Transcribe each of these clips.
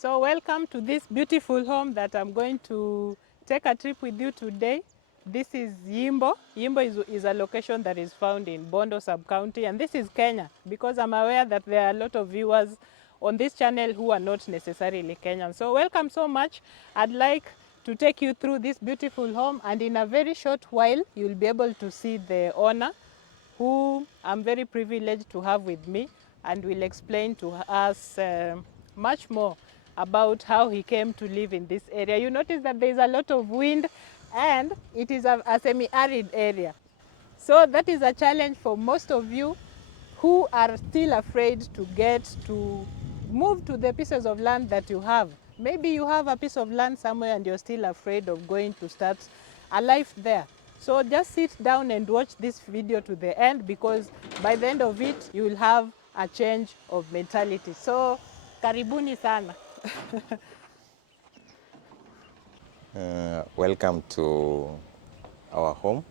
So welcome to this beautiful home that I'm going to take a trip with you today. This is Yimbo. Yimbo is a location that is found in Bondo sub-county, and this is Kenya, because I'm aware that there are a lot of viewers on this channel who are not necessarily Kenyan. So welcome so much. I'd like to take you through this beautiful home, and in a very short while you'll be able to see the owner, who I'm very privileged to have with me, and will explain to us much more about how he came to live in this area. You notice that there's a lot of wind and it is a semi-arid area. So that is a challenge for most of you who are still afraid to move to the pieces of land that you have. Maybe you have a piece of land somewhere and you're still afraid of going to start a life there. So just sit down and watch this video to the end, because by the end of it, you will have a change of mentality. So, karibuni sana. Welcome to our home.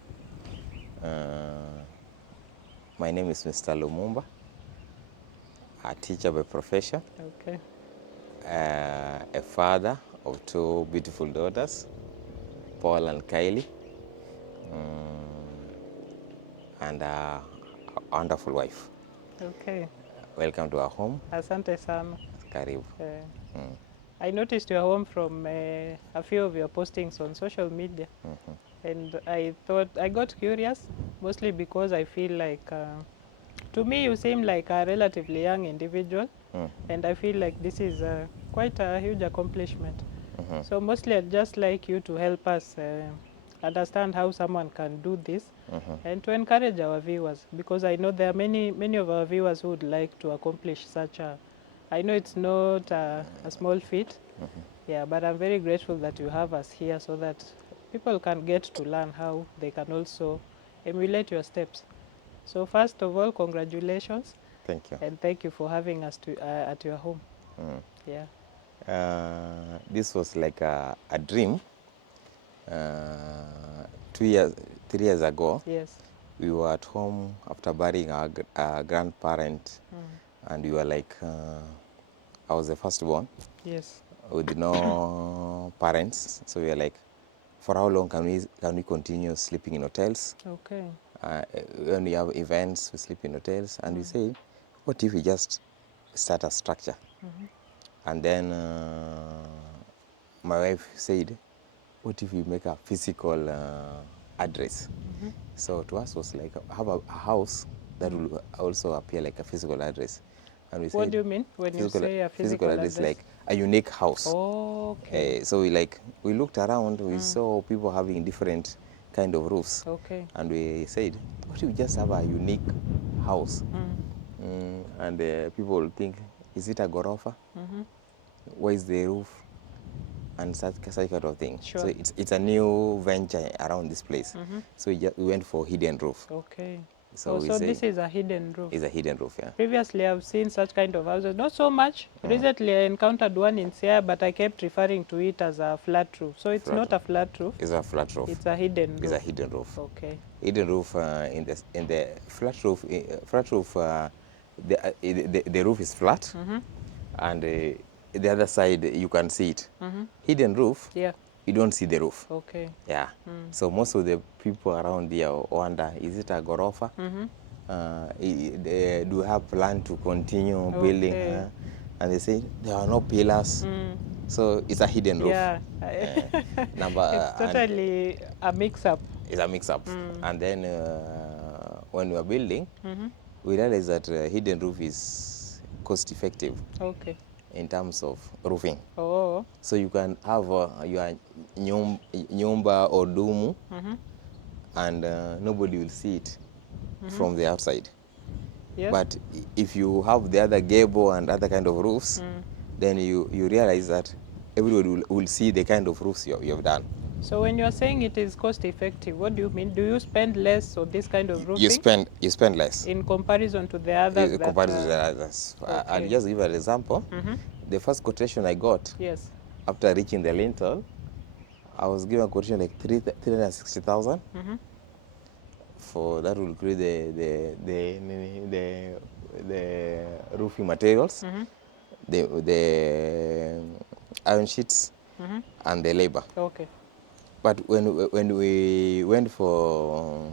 My name is Mr. Lumumba, a teacher by profession, Okay. a father of two beautiful daughters, Paul and Kylie, and a wonderful wife. Okay. Welcome to our home. Asante sana. Karibu. I noticed your home from a few of your postings on social media. And I thought, I got curious, mostly because I feel like, to me, you seem like a relatively young individual. And I feel like this is quite a huge accomplishment. So mostly I'd just like you to help us understand how someone can do this, and to encourage our viewers, because I know there are many of our viewers who would like to accomplish such a, I know it's not a small feat, yeah, but I'm very grateful that you have us here so that people can get to learn how they can also emulate your steps. So first of all, congratulations. Thank you. And thank you for having us at your home. Yeah. This was like a dream. 3 years ago, Yes. we were at home after burying our grandparent, and we were like, I was the firstborn. Yes. With no parents, so we were like, for how long can we continue sleeping in hotels? Okay. When we have events, we sleep in hotels, and we say, what if we just start a structure? And then my wife said, what if we make a physical address? So to us was like, have a house that will also appear like a physical address. And we What said, do you mean when you say a physical address? like a unique house. Oh, okay. So we looked around, we saw people having different kind of roofs. Okay. And we said, what if we just have a unique house? And people will think, is it a gorofa? Where is the roof? And such kind of thing. Sure. So it's a new venture around this place. So we went for hidden roof. Okay. So So this is a hidden roof. It's a hidden roof, yeah. Previously, I've seen such kind of houses. Not so much. Recently, I encountered one in Sierra, but I kept referring to it as a flat roof. So it's not a flat roof. It's a flat roof. It's a hidden roof. It's a hidden roof. Okay. Hidden roof in the flat roof. The roof is flat, and the other side you can see it. Hidden roof. Yeah. You don't see the roof. Okay. Yeah. So most of the people around here wonder, is it a gorofa? Do you have plan to continue building? And they say there are no pillars. So it's a hidden roof. Yeah. It's totally a mix-up. It's a mix-up. And then when we are building, we realized that hidden roof is cost-effective. Okay. In terms of roofing. Oh. So you can have your nyumba or dumu, and nobody will see it from the outside. Yes. But if you have the other gable and other kind of roofs, then you realize that everybody will see the kind of roofs you have done. So when you're saying it is cost effective, what do you mean? Do you spend less on this kind of roofing? You spend less. In comparison to the others? In comparison to the others. Okay. I'll just give an example. The first quotation I got, yes, after reaching the lintel, I was given a quotation like 360,000. For that will include the roofing materials, the iron sheets and the labor. Okay. But when we went for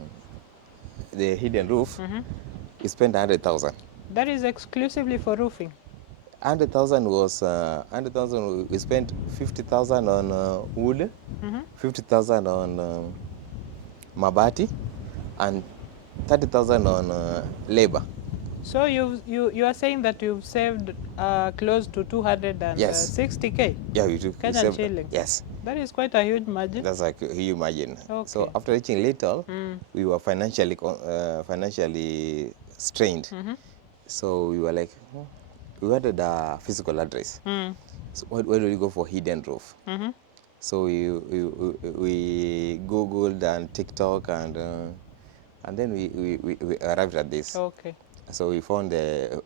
the hidden roof, we spent 100,000. That is exclusively for roofing. 100,000 was 100,000. We spent 50,000 on wood, 50,000 on mabati, and 30,000 on labor. So you are saying that you've saved close to 260K Yeah, we took Kenyan saved, shillings. yes. That is quite a huge margin. That's like you imagine. Okay. So after reaching Little, we were financially strained. So we were like, we wanted a physical address. So where do we go for hidden roof? So we Googled and TikTok and then we arrived at this. Okay. So we found a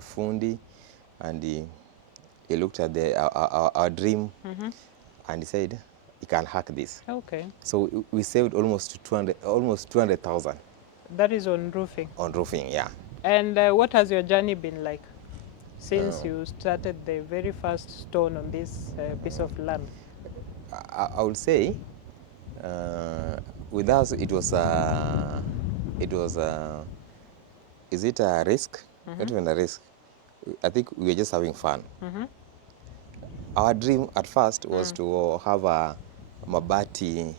fundi, and he looked at our dream, and he said he can hack this. Okay. So we saved almost 200,000 That is on roofing. on roofing. Yeah. And what has your journey been like since you started the very first stone on this piece of land? I would say with us it was is it a risk? Not even a risk. I think we were just having fun. Our dream at first was to have a mabati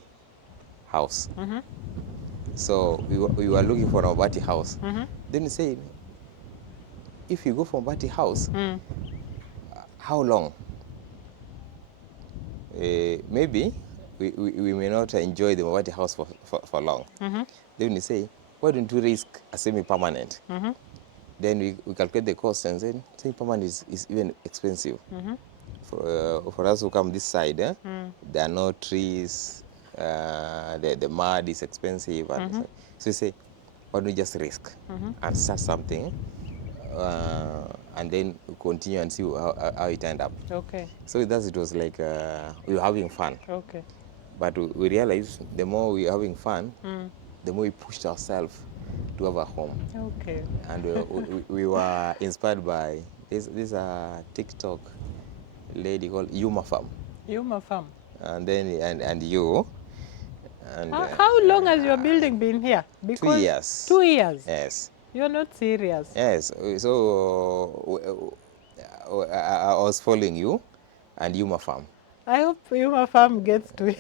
house. So we were looking for a mabati house. Then we said, if you go for mabati house, how long? Maybe we may not enjoy the mabati house for long. Then we say, why don't we risk a semi-permanent? Then we calculate the cost and say semi-permanent is even expensive. For us who come this side, there are no trees, the mud is expensive. And so we say, why don't we just risk and start something, and then continue and see how it end up. Okay. So with us, it was like we were having fun. Okay. But we realized the more we were having fun, the more we pushed ourselves to have a home. Okay. And we were inspired by this TikTok lady called Yuma Farm. Yuma Farm. And then and you. And how long has your building been here? Because 2 years. 2 years? Yes. You're not serious. Yes. So I was following you and Yuma Farm. I hope Yuma Farm gets to it.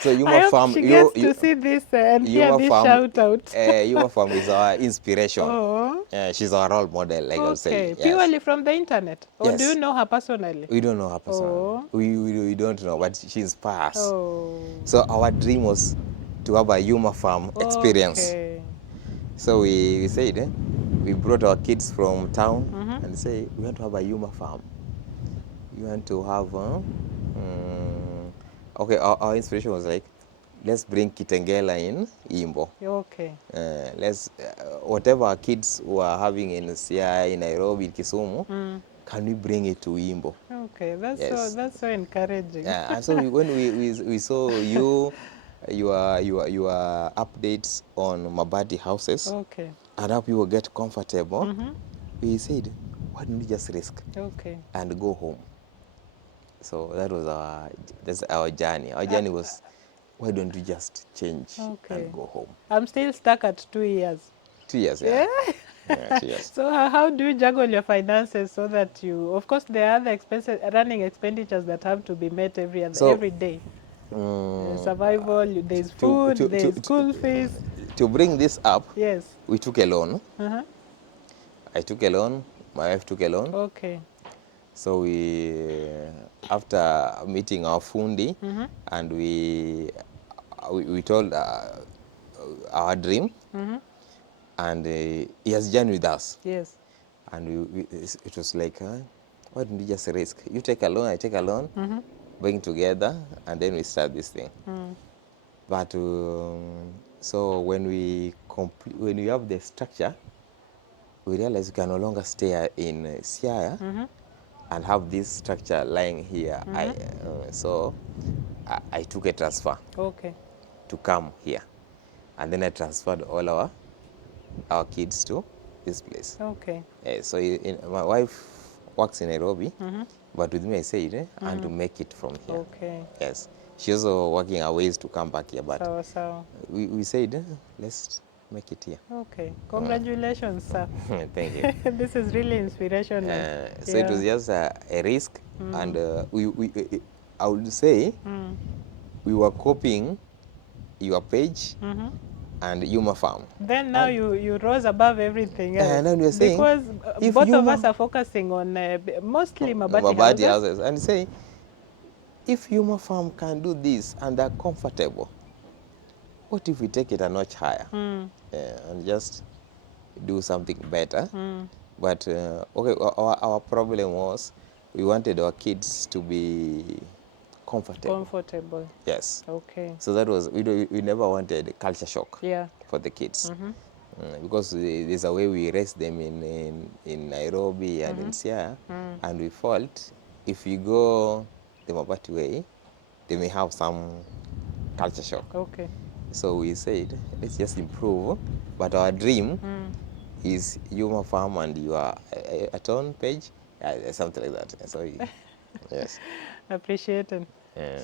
So Yuma I hope Farm, she gets to see this and hear Yuma this Farm, shout out. Yuma Farm is our inspiration. Oh. She's our role model, like I'll say. Okay. Purely from the internet? Or do Yes. you know her personally? We don't know her personally. Oh. We don't know, but she inspires. Oh. So our dream was to have a Yuma Farm experience. Okay. So we said, we brought our kids from town and say, we want to have a Yuma Farm. You want to have, okay, our inspiration was like, let's bring Kitengela in Yimbo. Okay. Let's, whatever our kids were having in Siaya, in Nairobi, in Kisumu, can we bring it to Yimbo? Okay, that's Yes. that's so encouraging. Yeah, and so when we saw your updates on Mabati houses, Okay. and how people get comfortable, we said, why don't we just risk Okay. and go home? So that's our journey. Our journey was, why don't we just change and go home? I'm still stuck at 2 years. 2 years, yeah. Yeah, 2 years. So how do you juggle your finances so that you, of course, there are other expenses, running expenditures that have to be met every day. Survival, there's food, there's school fees. To bring this up, yes, we took a loan. I took a loan. My wife took a loan. Okay. So we, after meeting our fundi, and we told our dream, and he has journeyed with us. Yes. And it was like, why don't we just risk? You take a loan, I take a loan, bring together, and then we start this thing. But so when we have the structure, we realize we can no longer stay in Siaya and have this structure lying here. So I took a transfer to come here, and then I transferred all our kids to this place. Okay. So my wife works in Nairobi, but with me I said, and to make it from here. Okay. Yes. She's also working her ways to come back here, but So. we said, let's make it here. Okay. Congratulations, sir. Thank you. This is really inspirational. So it was just a risk, and I would say we were copying your page and Yuma Farm. Then now you rose above everything else. And then we are saying, because if both of Yuma- us are focusing on mostly Mabati Mabati houses. houses, and say, if Yuma Farm can do this and they're comfortable, what if we take it a notch higher and just do something better? But okay, our problem was we wanted our kids to be comfortable. Yes. Okay. So that was, we never wanted culture shock for the kids. Because there's a way we raise them in Nairobi and in Siaya, and we felt if we go the Mabati way, they may have some culture shock. Okay. So we said, let's just improve, but our dream is Yuma Farm and your at own page, something like that. So yes. Appreciated.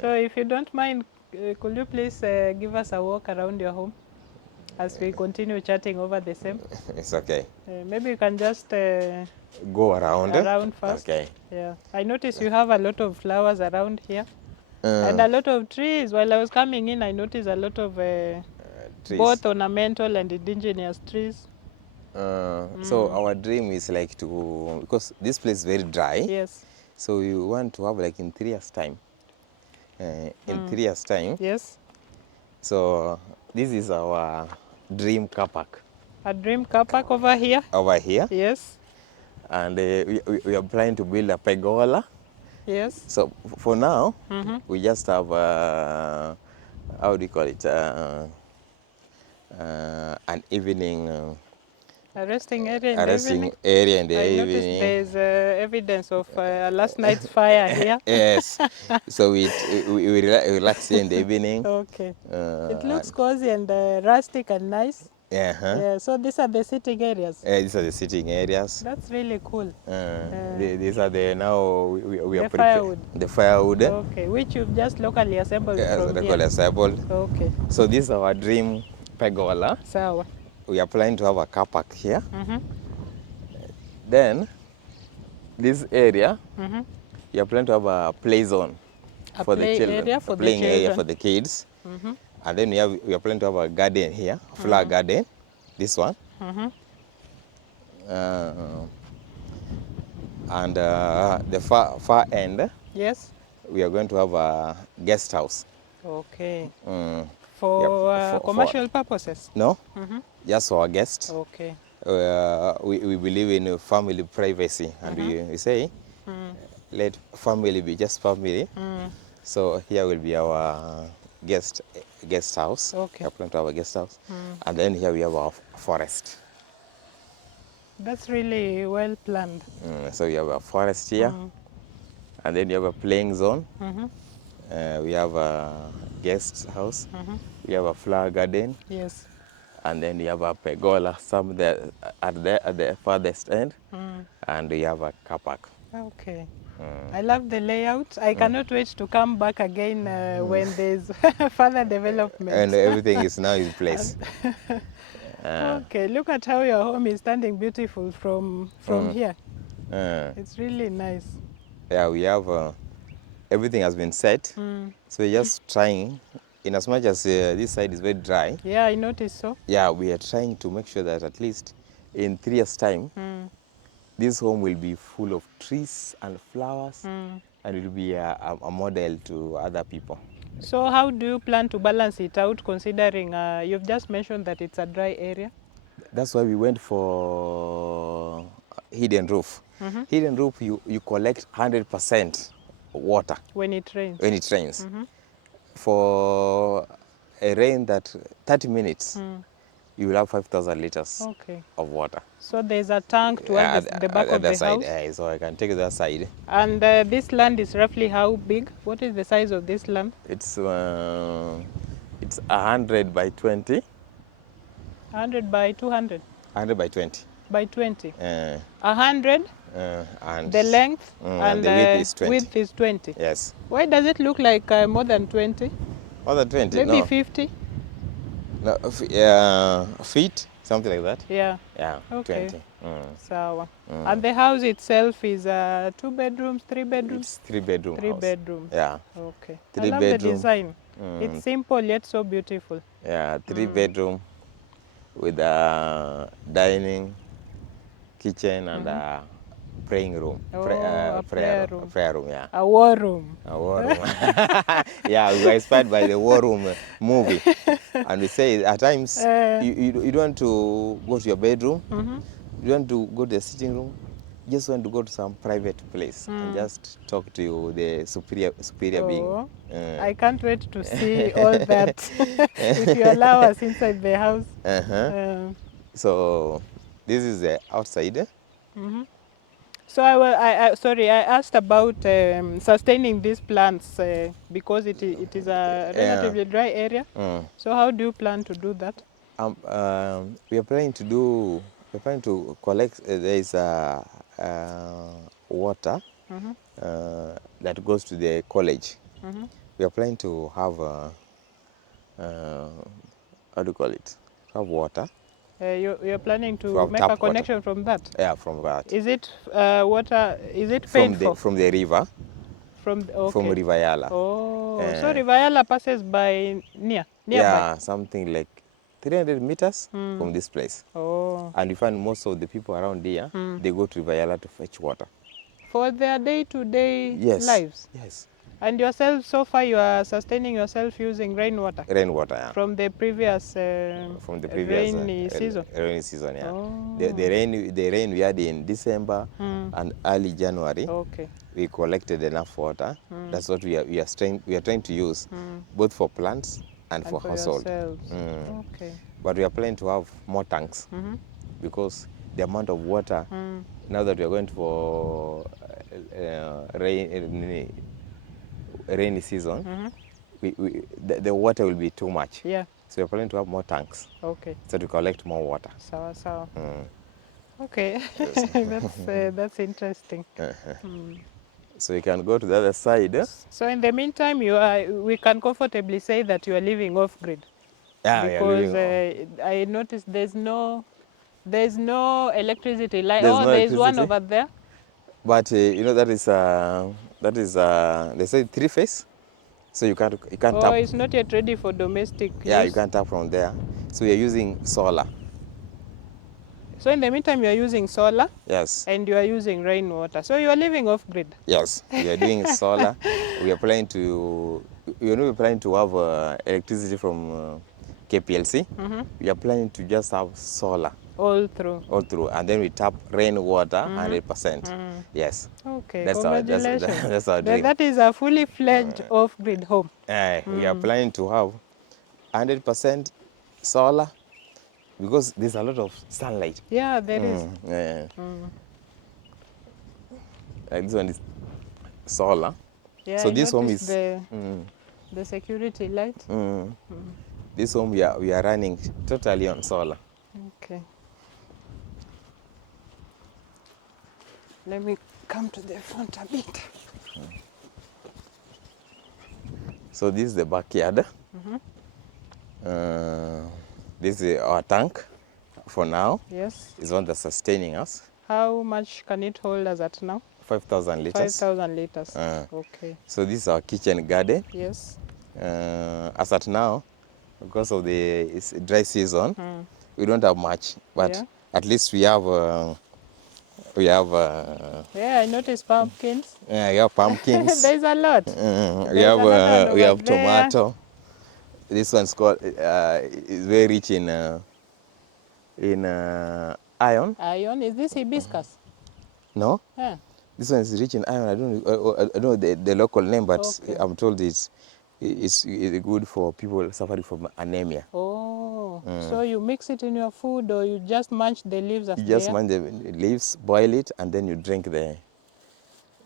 So if you don't mind, could you please give us a walk around your home as we continue chatting over the same? It's okay. Maybe you can just go around first. Okay. Yeah. I noticed you have a lot of flowers around here and a lot of trees. While I was coming in, I noticed a lot of both ornamental and indigenous trees. So our dream is like to, because this place is very dry. Yes. So we want to have like in 3 years time. In 3 years time. Yes. So this is our dream car park. A dream car park over here? Over here. Yes. And we are planning to build a pergola. Yes. So for now, we just have, how do you call it, an evening... a resting area in a the resting evening? area in the I evening. noticed there's evidence of last night's fire here. Yes. So we relax here in the evening. Okay. It looks cozy and rustic and nice. Yeah, so these are the sitting areas? These are the sitting areas. That's really cool. These are the, now we are the firewood. The firewood. Okay, which you've just locally assembled from locally here. assembled. Okay. So this is our dream pergola. Sawa. We are planning to have a car park here. Then this area, we are planning to have a play zone for the children. Area for playing the children. area for the kids. And then we are planning to have a garden here, a flower garden, this one. And the far end, yes, we are going to have a guest house. Okay. For commercial purposes? No, just for our guests. Okay. We believe in family privacy, and we say, let family be just family. So here will be our guest house. Okay. We are planning to have a guest house. And then here we have our forest. That's really well planned. So you have a forest here, and then you have a playing zone. We have a guest house. We have a flower garden. Yes. And then you have a pergola somewhere at the farthest end. And we have a car park. Okay. I love the layout. I cannot wait to come back again when there's further development. And everything is now in place. Okay, look at how your home is standing beautiful from here. It's really nice. Yeah, we have, everything has been set. So we're just trying, in as much as this side is very dry. Yeah, I noticed so. Yeah, we are trying to make sure that at least in 3 years' time, this home will be full of trees and flowers, and it will be a model to other people. So how do you plan to balance it out, considering you've just mentioned that it's a dry area? That's why we went for hidden roof. Hidden roof, you collect 100% water. When it rains? When it rains. For a rain that 30 minutes, you will have 5,000 liters of water. So there's a tank towards the back of the side, house? so I can take that side. And this land is roughly how big? What is the size of this land? It's 100 by 20. 100 by 200? 100 by 20. By 20? 100 And The length and the width is 20. width is 20. Yes. Why does it look like more than 20? More than 20? Maybe No. 50? No, feet, something like that. Yeah. Yeah, Okay. 20. Sawa. And the house itself is 2 bedrooms, 3 bedrooms? It's 3-bedroom Three house. bedrooms. Yeah. Okay. I Three love the bedroom. design. It's simple yet so beautiful. Yeah, 3-bedroom with a dining, kitchen, and a praying room. Oh, a prayer room. Prayer room, yeah. A war room. A war room. Yeah, we were inspired by the War Room movie. And we say at times you don't want to go to your bedroom, you don't want to go to the sitting room, you just want to go to some private place and just talk to the superior being. Oh, I can't wait to see all that if you allow us inside the house. So this is the outside. So sorry, I asked about sustaining these plants because it is a relatively dry area. So how do you plan to do that? We are planning to collect. There is water that goes to the college. We are planning to have how do you call it? Have water. You're planning to have make tap a connection water. from that? Yeah, from that. Is it water? Is it paid for? From the river. Okay. From River Yala. Oh, so River Yala passes by nearby. Yeah, something like 300 meters from this place. Oh. And you find most of the people around here, they go to River Yala to fetch water. For their day-to-day lives? Yes. And yourself, so far you are sustaining yourself using rainwater? Rainwater, yeah. From the previous, rainy season? Rainy season, yeah. Oh. The rain we had in December and early January, Okay. we collected enough water. That's what we are trying to use, both for plants and for household. Yourselves. Okay. But we are planning to have more tanks because the amount of water, now that we are going for rainy season, the water will be too much. Yeah. So we're planning to have more tanks. Okay. So to collect more water. Sawa. Okay. That's interesting. So you can go to the other side. So in the meantime, we can comfortably say that you are living off-grid. Yeah, Because I noticed there's no electricity. Like, There's no there's one electricity. over there. But you know that is they say 3-phase. So you can't Oh, tap. it's not yet ready for domestic Yeah, use. you can't tap from there. So we are using solar. So in the meantime, you are using solar. Yes. And you are using rainwater. So you are living off-grid. Yes, we are doing solar. We are planning to have electricity from KPLC. We are planning to just have solar. All through. And then we tap rainwater 100%. Yes. Okay, That's congratulations. That's our dream. That is a fully fledged off-grid home. We are planning to have 100% solar because there's a lot of sunlight. Yeah, there is. Yeah. Like this one is solar. Yeah, so I this home noticed is the security light. This home we are running totally on solar. Okay. Let me come to the front a bit. So this is the backyard. This is our tank for now. Yes. It's one that's sustaining us. How much can it hold as at now? 5,000 liters. 5,000 liters. Okay. So this is our kitchen garden. Yes. As at now, because of the dry season, we don't have much, but at least we have. Yeah, I noticed pumpkins. Yeah, we have pumpkins. There's a lot. We have tomato. This one's called is very rich in iron. Iron? Is this hibiscus? No. Yeah. This one is rich in iron. I don't know the local name, but I'm told it's good for people suffering from anemia. Oh, so you mix it in your food, or you just munch the leaves as You just munch the leaves, boil it, and then you drink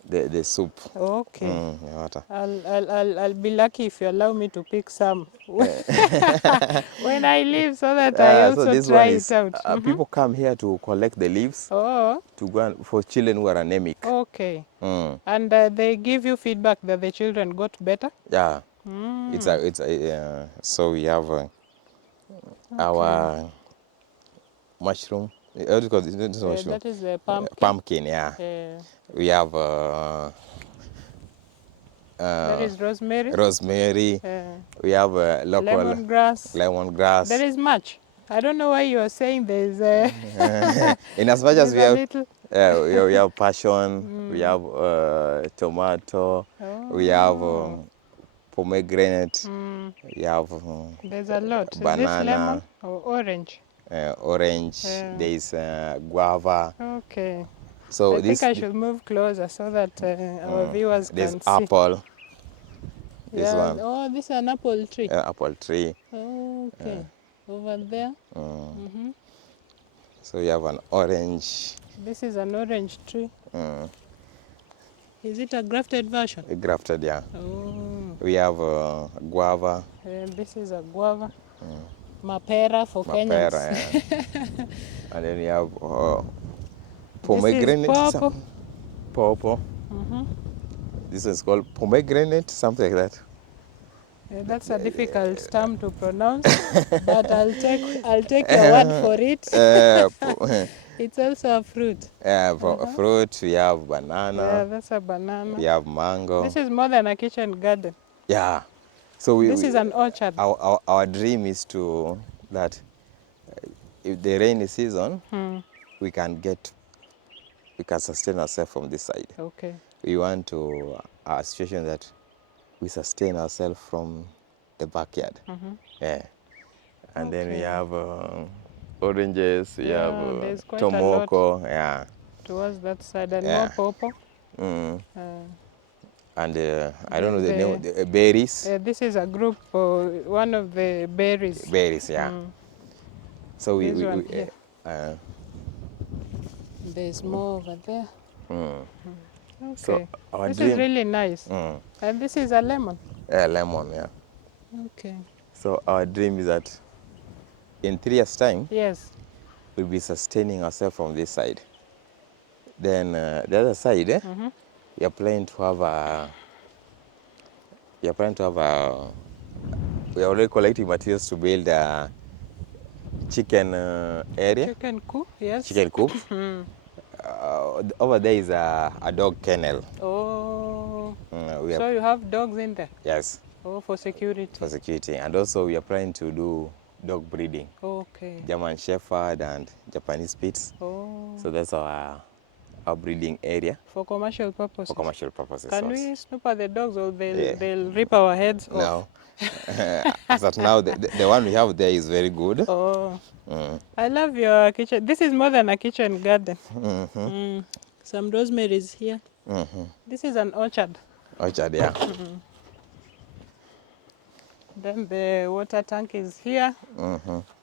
the soup. Okay. The water. I'll be lucky if you allow me to pick some when I leave, so that I So also this try one it is, out. people come here to collect the leaves Oh, to go for children who are anemic. okay. Mm. And they give you feedback that the children got better? Yeah. So we have our mushroom. What do you call this? This mushroom? That is the pumpkin. Pumpkin, yeah. We have That is rosemary. rosemary. We have local Lemongrass. There lemongrass. is much. I don't know why you are saying there is In as much as there's we a have, little. we have passion, we have tomato, we have pomegranate, we have There's a lot. Is this lemon banana, or orange? orange, there is guava. Okay. So I think this, I should move closer so that our viewers there's can see. apple, this Yeah. one, Oh, this is an apple tree. apple tree. Okay. Over there. So you have an orange. This is an orange tree. Is it a grafted version? Grafted, yeah. Oh. We have guava. This is a guava. Mapera for Kenyans. Mapera, yeah. And then we have pomegranate. This is pawpaw. Pawpaw. This is called pomegranate, something like that. That's a difficult term to pronounce, but I'll take your word for it. It's also a fruit. Fruit, we have banana. Yeah, that's a banana. We have mango. This is more than a kitchen garden. Yeah. So this is an orchard. Our dream is to that if the rainy season, we can sustain ourselves from this side. Okay. We want to a situation that we sustain ourselves from the backyard. Yeah. And then we have oranges, we have tomoko, yeah. Towards that side, and more pawpaw. And I don't know the name, the berries. This is a group, one of the berries. Berries, yeah. So there's more over there. Okay. So this is really nice. And this is a lemon. Yeah, lemon, yeah. Okay. So our dream is that in 3 years' time, yes, we'll be sustaining ourselves from this side. Then the other side, we are planning to have we are already collecting materials to build a chicken area. Chicken coop, yes. Chicken coop. Over there is a dog kennel. Oh. So you have dogs in there? Yes. Oh, for security. For security. And also we are planning to do dog breeding. Okay. German Shepherd and Japanese Spitz. Oh. So that's our breeding area. For commercial purposes? For commercial purposes. Can we snoop at the dogs or they'll rip our heads off? No. As at now, the one we have there is very good. Oh. I love your kitchen. This is more than a kitchen garden. Some rosemary is here. This is an orchard. Orchard, yeah. Then the water tank is here.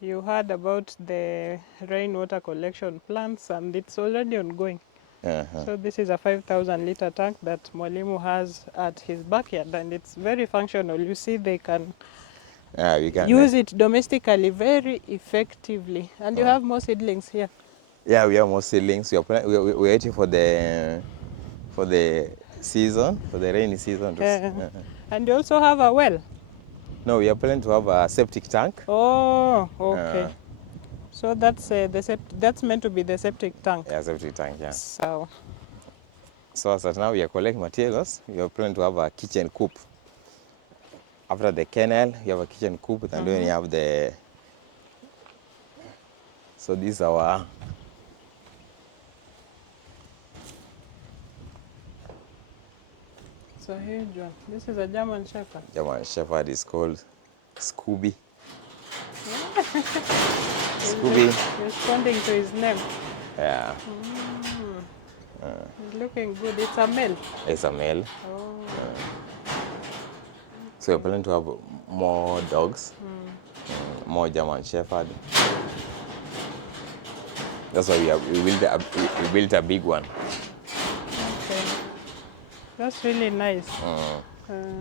You heard about the rainwater collection plants, and it's already ongoing. So this is a 5,000 liter tank that Mwalimu has at his backyard, and it's very functional. You see, they can use it domestically very effectively. And you have more seedlings here. Yeah, we have more seedlings. We're waiting for the season, for the rainy season. And you also have a well? No, we are planning to have a septic tank. Oh, okay. So that's that's meant to be the septic tank. Yeah, septic tank, yeah. So as of now we are collecting materials. We are planning to have a kitchen coop. After the kennel, you have a kitchen coop, and then you have the. So this is our. So here, John, this is a German Shepherd. German Shepherd is called Scooby. Scooby. Responding to his name. Yeah. He's looking good. It's a male. It's a male. Oh. So we're planning to have more dogs, more German Shepherd. That's why we built a big one. Okay. That's really nice.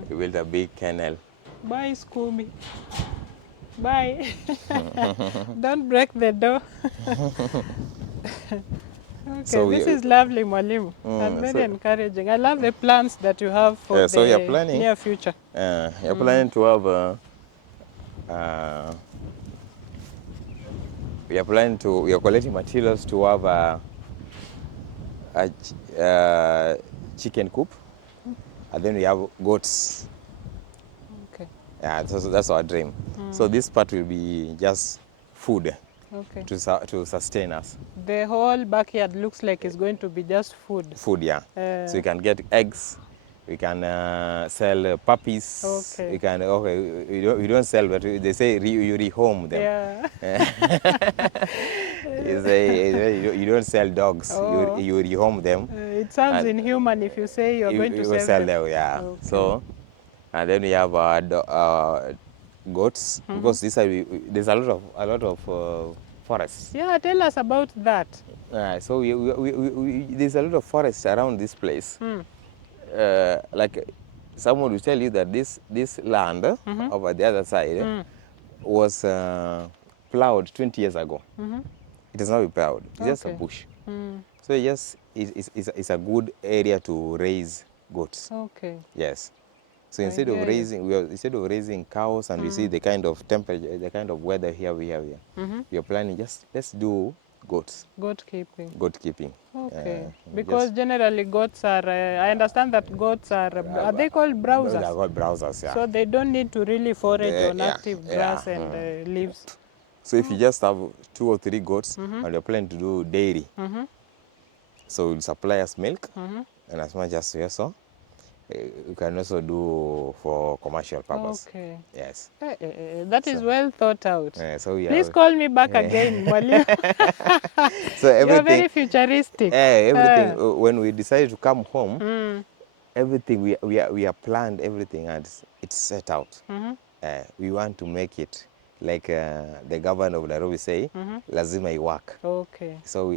We built a big kennel. Bye, Scooby. Bye. Don't break the door. Okay, So this we- is lovely, Mwalimu, and very so- encouraging. I love the plans that you have for so we are the planning. near future. You're planning to have we are collecting materials to have a chicken coop, and then we have goats. Okay, Yeah, that's our dream. So this part will be just food okay. to sustain us. The whole backyard looks like it's going to be just food. Food, yeah. So we can get eggs. We can sell puppies. Okay. We can we don't sell, but they say you rehome them. Yeah. You say you don't sell dogs. Oh. You rehome them. It sounds And inhuman if you say you're going to you sell them. yeah. Okay. So, and then we have goats, because there's a lot of forests. Yeah, tell us about that. So there's a lot of forests around this place. Like someone will tell you that this land over the other side was plowed 20 years ago. It has not been plowed. It's just a Okay. bush. So it's a good area to raise goats. Okay. Yes. So I instead hear of you. instead of raising cows, and we see the kind of temperature, the kind of weather here we have here, we are planning let's do goats, Goat keeping. goat keeping. Okay. Just- Because generally goats are, I understand that goats are they called They are browsers? called browsers, yeah. So they don't need to really forage on Yeah, active yeah, grass and leaves. So if you just have 2 or 3 goats, and you're planning to do dairy, so we'll supply us milk, and as much as we also, you can also do for commercial purpose. Okay. Yes. That is well thought out. So we Please have, call me back again, Mwalimu. so You're everything, very futuristic. everything. When we decided to come home, everything we are planned everything, and it's set out. We want to make it like the governor of Nairobi say, lazima iwork. Okay. So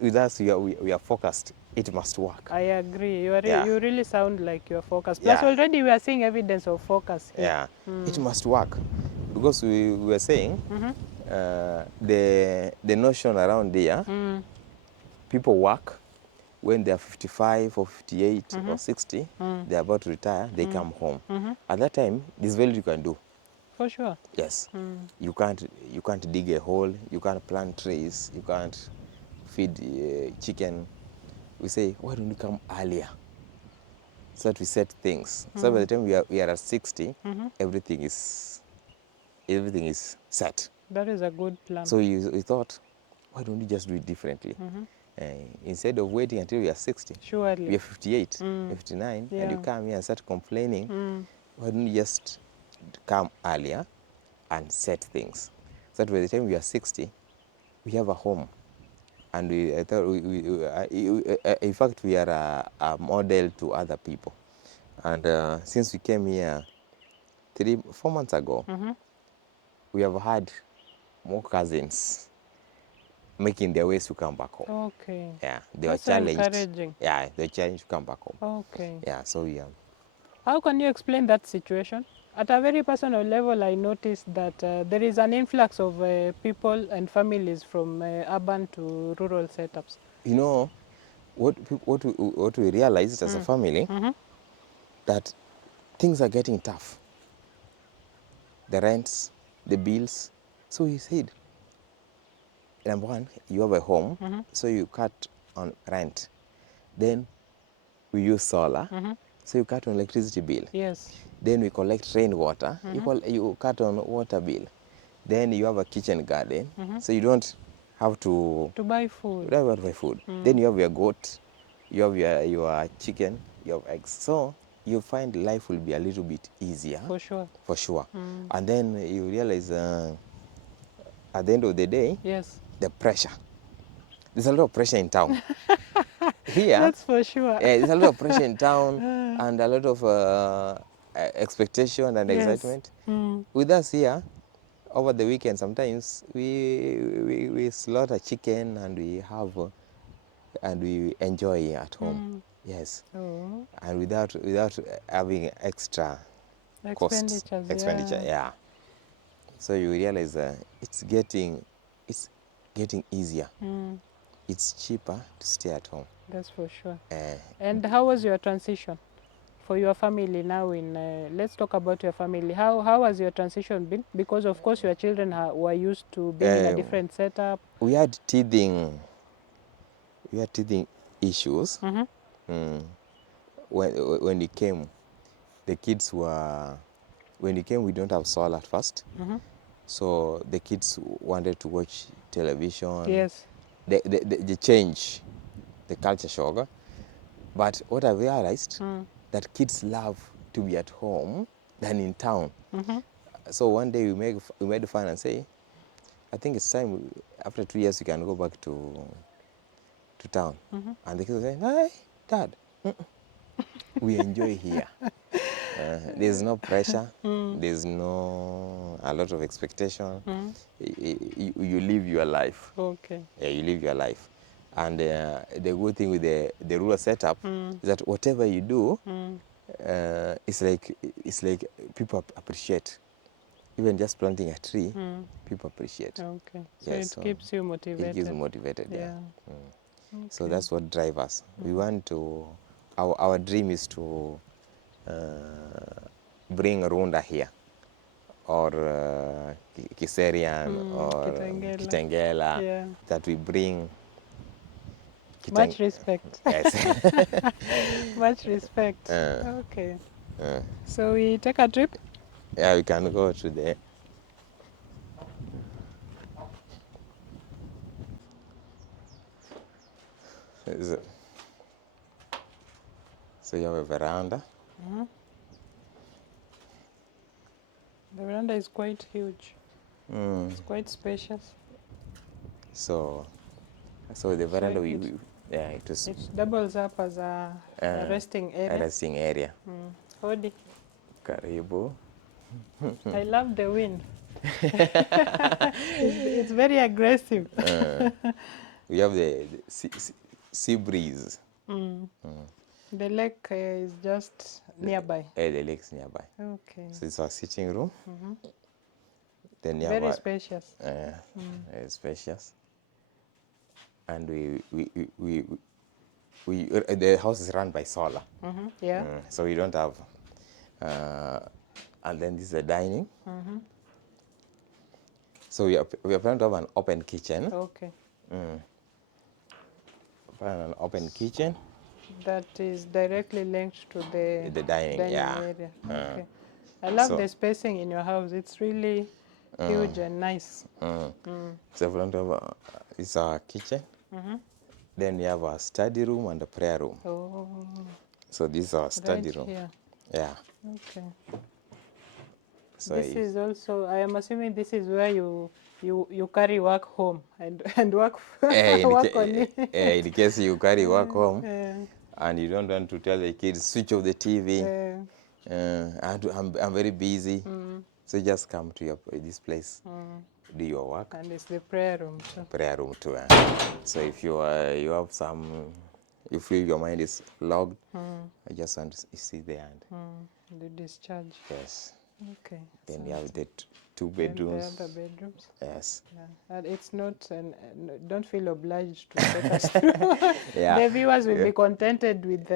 with us, we are focused. It must work. I agree. Yeah. You really sound like you're focused. Plus, Yeah. already we are seeing evidence of focus here. Yeah, it must work, because we were saying the notion around here, people work when they are 55 or 58 or 60, they are about to retire, they come home. At that time, there's very little you can do. For sure. Yes, you can't dig a hole, you can't plant trees, you can't feed chicken. We say, why don't you come earlier, so that we set things. So by the time we are at 60, everything is set. That is a good plan. So we thought, why don't you just do it differently? Instead of waiting until we are 60, Surely. we are 58, 59, and you Yeah. come here and start complaining, why don't you just come earlier and set things? So that by the time we are 60, we have a home. And I thought in fact, we are a model to other people. And since we came here 4 months ago, we have had more cousins making their ways to come back home. Okay. Yeah, they That's were challenged. encouraging. Yeah, they were challenged to come back home. Okay. Yeah, so yeah. How can you explain that situation? At a very personal level, I noticed that there is an influx of people and families from urban to rural setups. You know, what we realized as a family, that things are getting tough. The rents, the bills. So we said, number one, you have a home, so you cut on rent. Then we use solar, so you cut on electricity bill. Yes. Then we collect rainwater, you cut on water bill. Then you have a kitchen garden, so you don't have to buy food. You don't have to buy food. Then you have your goat, you have your chicken, you have eggs. So you find life will be a little bit easier. For sure. For sure. And then you realize at the end of the day, Yes. the pressure. There's a lot of pressure in town. Here, That's for sure. there's a lot of pressure in town and a lot of expectation and Yes. excitement. With us here, over the weekend, sometimes we slaughter chicken and we have and we enjoy at home. Yes. Oh, And without having extra costs, expenditures. expenditure, Yeah. yeah. So you realize it's getting easier. It's cheaper to stay at home. That's for sure. Uh, And how was your transition for your family now? Let's talk about your family. How has your transition been? Because of course your children were used to being in a different setup. we had teething issues. When it came, the kids were, when it came, we don't have solar at first. So the kids wanted to watch television. Yes. The change, the culture shock. But what I realized, that kids love to be at home than in town. So one day we made fun and say, I think it's time, after 2 years, we can go back to town. And the kids say, hey, Dad, we enjoy here. There's no pressure. There's no a lot of expectation. You live your life. Okay. Yeah, you live your life. And the good thing with the rural setup is that whatever you do, it's like people appreciate. Even just planting a tree, people appreciate. Okay. So Yes, it keeps you motivated. It keeps you motivated. Yeah. Okay. So that's what drives us. We want to. Our dream is to bring Runda here, or Kiserian, or Kitengela. Yeah. That we bring. Much respect. Yes. Much respect. Okay. So we take a trip. Yeah, we can go to the. So you have a veranda. The veranda is quite huge. It's quite spacious. So the veranda, it was. It doubles up as a resting area. A resting area. Hodi. Karibu. I love the wind. It's very aggressive. We have the sea breeze. The lake is just nearby. The lake's nearby. Okay. So it's our sitting room. Then Very spacious. Spacious. And the house is run by solar. Yeah. So we don't have. And then this is the dining. So we are planning to have an open kitchen. Okay. An open kitchen. That is directly linked to the dining area. Okay. I love the spacing in your house. It's really huge and nice. So we want to have it's our kitchen. Then we have a study room and a prayer room. Oh. So this is our study room. Here. Yeah. Okay. So this is also, I am assuming this is where you carry work home and work work on it. In case you carry work home and you don't want to tell the kids, switch off the TV. I'm very busy. So just come to this place, do your work. And it's the prayer room too. Prayer room too. So if you have you feel your mind is logged, I just want to sit there and the discharge. Yes. Okay. Then you have the two bedrooms. The other bedrooms. Yes. Yeah. And it's not, don't feel obliged to take us through. Yeah. The viewers will be contented with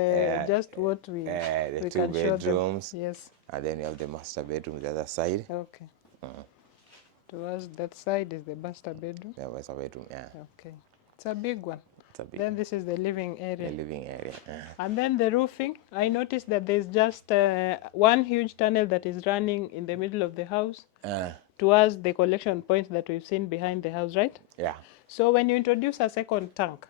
just what we the two can bedrooms. show them. Yes. And then you have the master bedroom the other side. Okay. Towards that side is the master bedroom. The master bedroom, yeah. Okay. It's a big one. It's a big Then this is the living area. The living area. And then the roofing, I noticed that there's just one huge tunnel that is running in the middle of the house towards the collection point that we've seen behind the house, right? Yeah. So when you introduce a second tank,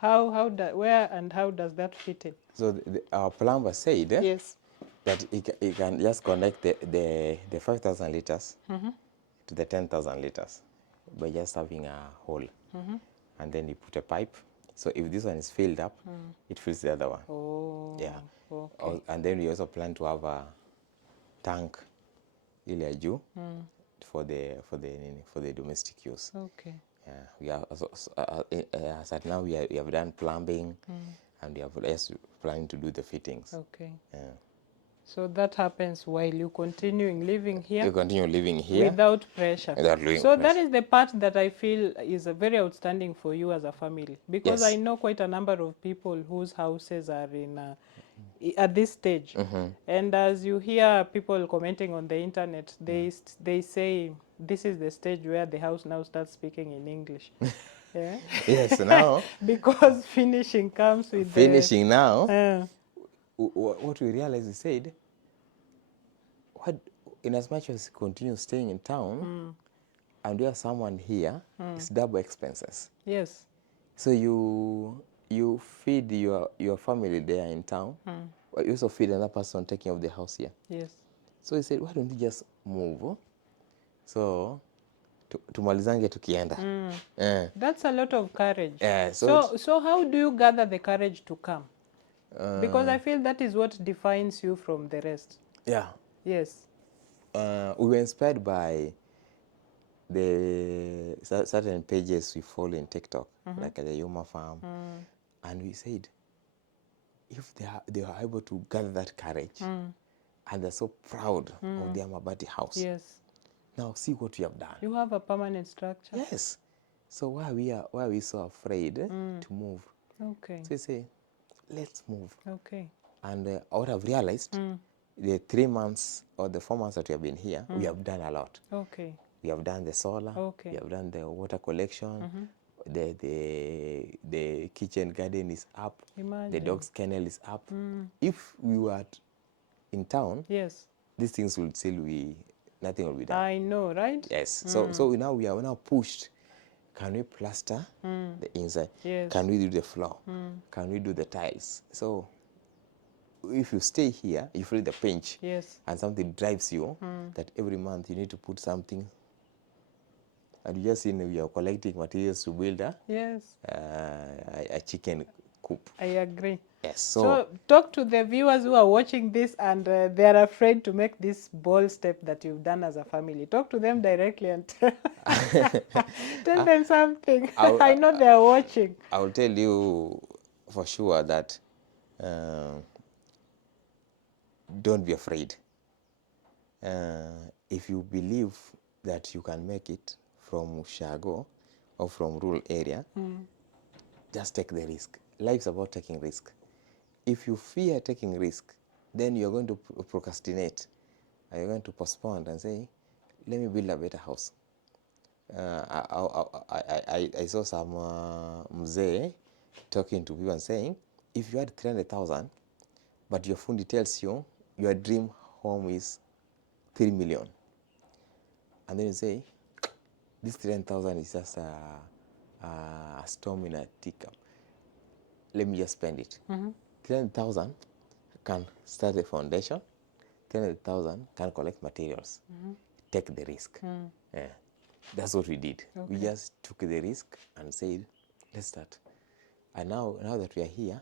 where and how does that fit in? So our plumber said Yes. that he can just connect the 5,000 liters to the 10,000 liters by just having a hole. And then you put a pipe. So if this one is filled up, it fills the other one. Oh. Yeah. Okay. And then we also plan to have a tank, ile juu, for the domestic use. Okay. Yeah. We are as at now we have done plumbing, and we are just planning to do the fittings. Okay. Yeah. So that happens while you continuing living here. You continue living here Without pressure. without living So pressure. that is the part that I feel is very outstanding for you as a family, because Yes. I know quite a number of people whose houses are in at this stage. And as you hear people commenting on the internet, they say this is the stage where the house now starts speaking in English. Yeah. Yes, now Because finishing comes with finishing now, the what we realized, we said, what, in as much as you continue staying in town and you have someone here, it's double expenses. yes. So you feed your family there in town, but you also feed another person taking of the house here. Yes. So he said, why don't you just move? So tumalizange tukienda. That's a lot of courage. So So how do you gather the courage to come? Because I feel that is what defines you from the rest. yeah, Yes. we were inspired by the certain pages we follow in TikTok, like the Yuma Farm, and we said, if they are able to gather that courage, and they're so proud of their Mabati house. Yes. Now see what we have done. You have a permanent structure. Yes. So why are we so afraid to move? Okay. So we say, let's move. Okay. And what I've realized, the 3 months or the 4 months that we have been here, we have done a lot. Okay. We have done the solar. Okay. We have done the water collection. The kitchen garden is up. Imagine. The dog's kennel is up. If we were in town, Yes. these things would still be, nothing will be done. I know, right? Yes. So we are now pushed. Can we plaster the inside? Yes. Can we do the floor? Can we do the tiles? So if you stay here, you feel the pinch. Yes. And something drives you that every month you need to put something. And you just we are collecting materials to build Yes. a chicken coop. I agree. Yes. So talk to the viewers who are watching this and they are afraid to make this bold step that you've done as a family. Talk to them directly and tell them something. I know they are watching. I will tell you for sure that don't be afraid. If you believe that you can make it from Shago or from rural area, just take the risk. Life's about taking risk. If you fear taking risk, then you're going to procrastinate. You're going to postpone and say, let me build a better house. I saw some mzee talking to people and saying, if you had 300,000, but your fundi tells you your dream home is 3 million, and then you say, this 300,000 is just a storm in a teacup. Let me just spend it. 300,000 can start the foundation. 300,000 can collect materials. Take the risk. Yeah. That's what we did. Okay. We just took the risk and said, let's start. And now that we are here,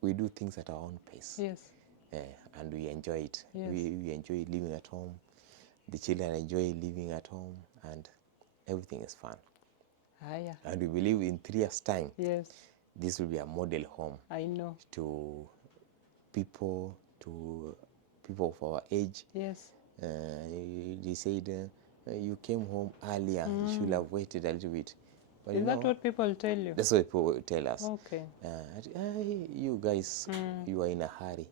we do things at our own pace. Yes. And we enjoy it. Yes. We enjoy living at home. The children enjoy living at home, and everything is fun. Yeah. And we believe in 3 years' time, yes, this will be a model home. I know. To people of our age. Yes. They said, you came home earlier, you should have waited a little bit. But is that what people tell you? That's what people tell us. Okay. You guys, you are in a hurry.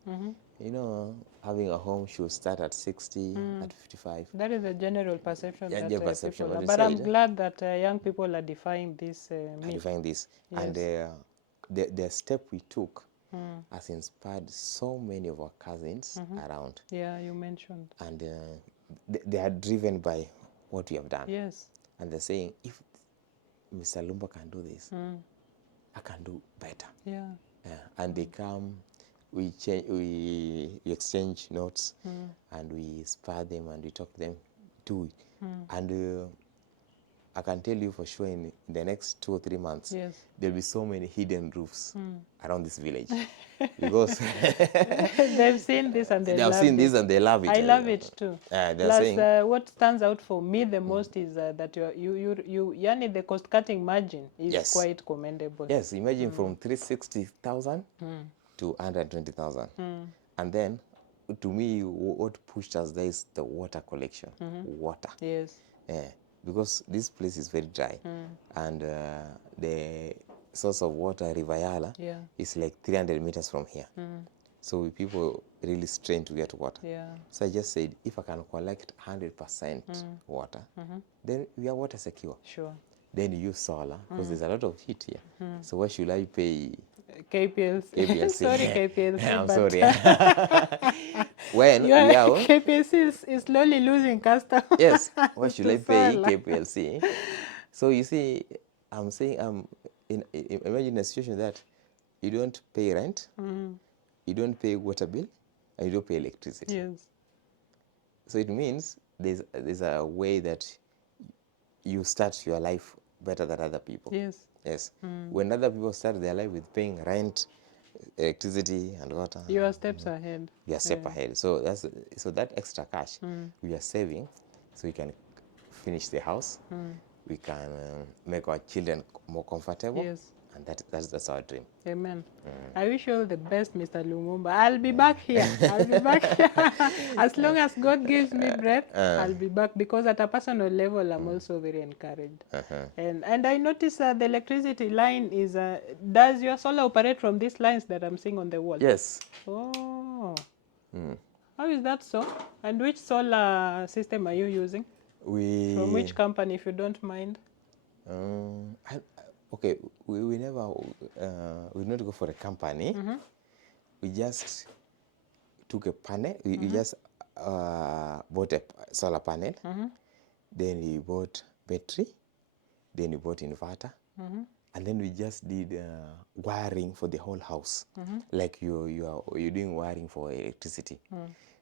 You know, having a home should start at 60, at 55. That is a general perception. Yeah, that perception. but I'm glad that young people are defying this myth. Defying this. Yes. And the step we took has inspired so many of our cousins around. Yeah, you mentioned. And they are driven by what we have done. Yes. And they're saying, if Mr. Lumumba can do this, I can do better. Yeah. And they come, we exchange notes, and we spar them and we talk to them, do it. And I can tell you for sure in the next 2 or 3 months, Yes. there'll be so many hidden roofs around this village. Because They've seen this and they have seen this and they love it. I love it too. They're Plus, saying, what stands out for me the most is that yani the cost cutting margin is Yes. quite commendable. yes, imagine from 360,000 to 120,000. And then, to me, what pushed us there is the water collection. Water. Yes. Yeah, because this place is very dry, and the source of water, River Yala, Yeah. is like 300 meters from here. So people really strain to get water. Yeah. So I just said, if I can collect 100% water, then we are water secure. Sure. Then you use solar, because there's a lot of heat here. So why should I pay KPLC. KPLC? Sorry, KPLC. I'm but sorry. When we your are, KPLC is slowly losing customers. yes, why should to I pay solar. KPLC? So you see, I'm saying, imagine a situation that you don't pay rent, you don't pay water bill, and you don't pay electricity. Yes. So it means there's a way that you start your life better than other people. Yes. Yes. When other people start their life with paying rent, electricity, and water, You are steps ahead. we are step ahead. So that extra cash we are saving, so we can finish the house. We can make our children more comfortable. Yes. And that's our dream. Amen. I wish you all the best, Mr. Lumumba. I'll be back here. I'll be back here. As long as God gives me breath, I'll be back, because at a personal level, I'm also very encouraged. And I noticed the electricity line is, does your solar operate from these lines that I'm seeing on the wall? Yes. Oh. How is that so? And which solar system are you using? From which company, if you don't mind? Okay, we never, we not go for a company. We just took a panel. We just bought a solar panel. Then we bought battery. Then we bought inverter. And then we just did wiring for the whole house, like you're doing wiring for electricity.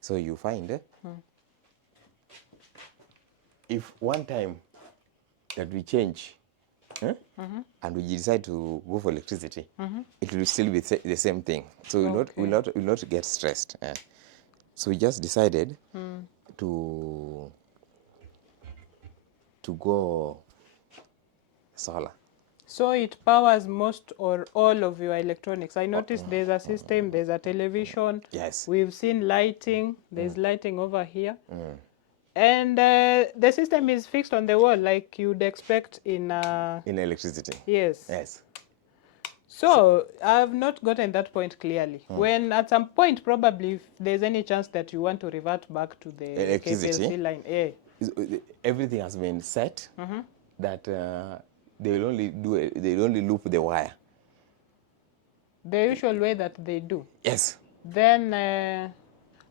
So you find if one time that we change and we decide to go for electricity, it will still be the same thing. So we'll not get stressed. So we just decided to go solar. So it powers most or all of your electronics. I noticed there's a system, there's a television. Yes. We've seen lighting. There's lighting over here. And the system is fixed on the wall like you'd expect in electricity. Yes. Yes. So I've not gotten that point clearly. When at some point, probably, if there's any chance that you want to revert back to the Electricity? KPLC line, everything has been set that they will only they only loop the wire. The usual way that they do. Yes. Then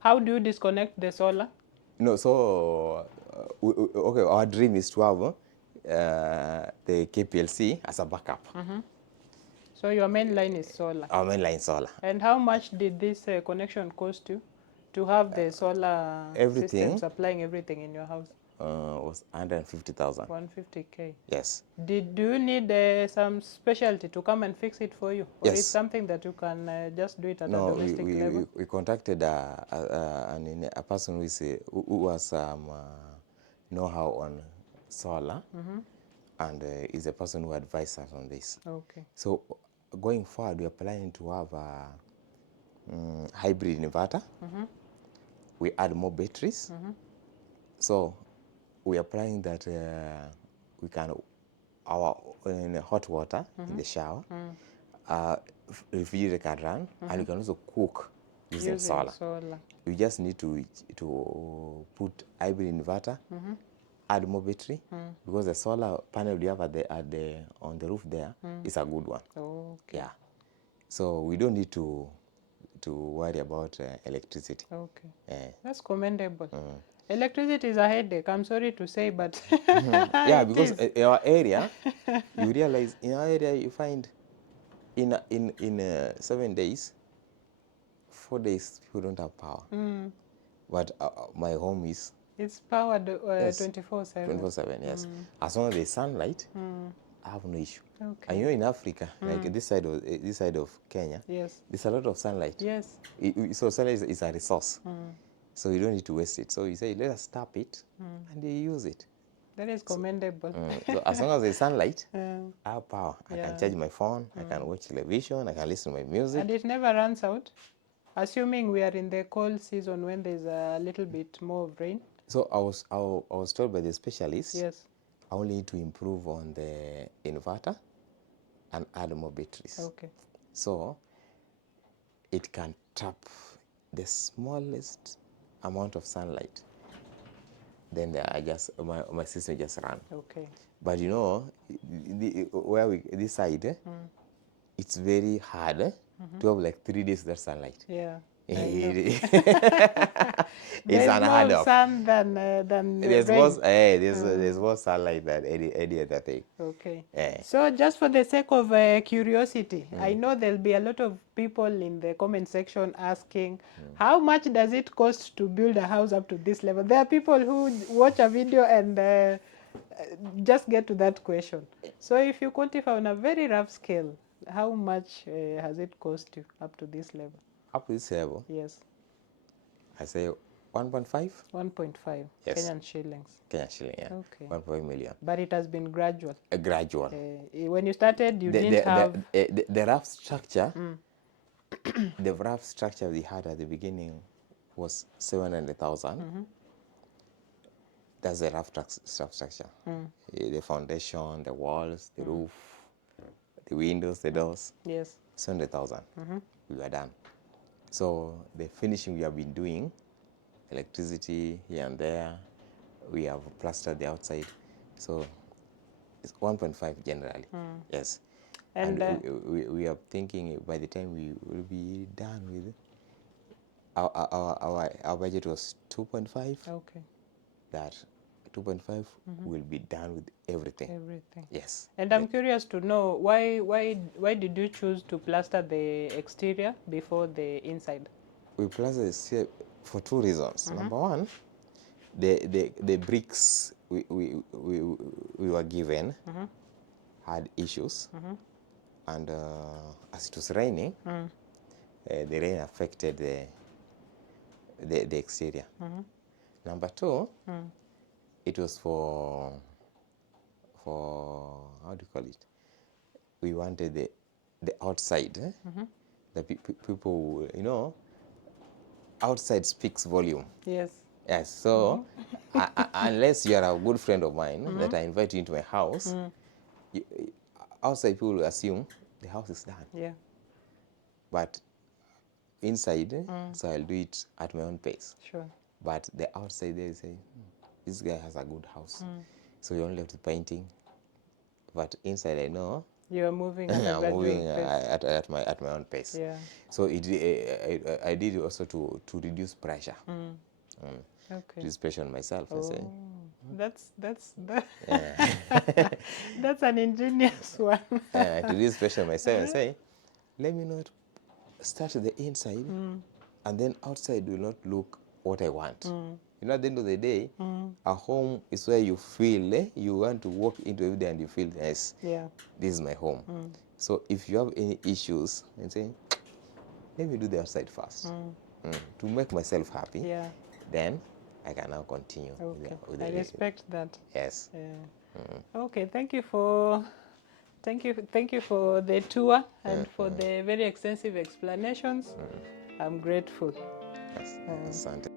how do you disconnect the solar? No, so okay, our dream is to have the KPLC as a backup. So your main line is solar. Our main line solar. And how much did this connection cost you to have the solar system supplying everything in your house? Was 150,000. 150K. Yes. Do you need some specialty to come and fix it for you? Or Yes. it's something that you can just do it at a domestic level? We contacted a person who has know-how on solar, and is a person who advised us on this. Okay. So going forward, we are planning to have a hybrid inverter. We add more batteries. So we are planning that we can, in hot water in the shower, refrigerator can run, and we can also cook using solar. We just need to put hybrid inverter, add more battery, because the solar panel we have on the roof there is a good one. Okay. Yeah. So we don't need to worry about electricity. Okay. That's commendable. Electricity is a headache, I'm sorry to say, but yeah, because in our area, you realize in our area you find in 7 days, 4 days people don't have power. But my home is It's powered Yes. 24/7. 24/7, yes. As long as there's sunlight, I have no issue. Okay. And you know, in Africa, like this side of Kenya, Yes. there's a lot of sunlight. Yes. So sunlight is a resource. So you don't need to waste it. So you say, let us tap it, and they use it. That is commendable. So as long as there's sunlight, Yeah. I have power. I Yeah. can charge my phone, I can watch television, I can listen to my music. And it never runs out, assuming we are in the cold season when there's a little bit more of rain. So I was told by the specialist, Yes. I only need to improve on the inverter and add more batteries. Okay. So it can tap the smallest amount of sunlight. Then my system just ran. Okay. But you know, this side, it's very hard to have like 3 days that sunlight. Yeah. It's There's unheard more of. sun than There's rain. more, there's more sunlight than any other thing. Okay. Eh. So just for the sake of curiosity, I know there'll be a lot of people in the comment section asking, how much does it cost to build a house up to this level? There are people who watch a video and just get to that question. So if you quantify on a very rough scale, how much has it cost you up to this level? Up to this level, Yes. I say 1.5 1.5 Yes. Kenyan shillings. Kenyan shilling, yeah. Okay. 1.5 million. But it has been gradual. A gradual. When you started, you didn't have... The rough structure, the rough structure we had at the beginning was 700,000. That's the rough structure. The foundation, the walls, the roof, the windows, the doors. Yes. 700,000. We were done. So the finishing we have been doing, electricity here and there, we have plastered the outside. So it's 1.5 generally. Yes. And we are thinking by the time we will be done with our budget was 2.5. okay. That 2.5 will be done with everything. Everything. Yes. And I'm curious to know why did you choose to plaster the exterior before the inside? We plastered it for 2 reasons. Number one, the bricks we were given had issues, and as it was raining, the rain affected the exterior. Number two, it was for how do you call it? We wanted the outside. The people, you know, outside speaks volume. Yes. Yes. So unless you are a good friend of mine that I invite you into my house, outside people will assume the house is done. Yeah. But inside, so I'll do it at my own pace. Sure. But the outside, they say, this guy has a good house. So you only have to painting. But inside, I know You are moving at a I'm gradual moving pace. at my own pace. Yeah. So I did also to reduce pressure. Okay. Reduce pressure on myself. I say. That's Yeah. that's an ingenious one. To reduce pressure on myself and say, let me not start at the inside, and then outside will not look what I want. You know, at the end of the day, a home is where you feel you want to walk into every day and you feel, yes, Yeah. this is my home. So if you have any issues, and say, let me do the outside first to make myself happy. Yeah. Then I can now continue. Okay. With I the respect that. yes. Okay. Thank you for the tour and for the very extensive explanations. I'm grateful. Yes. Asante.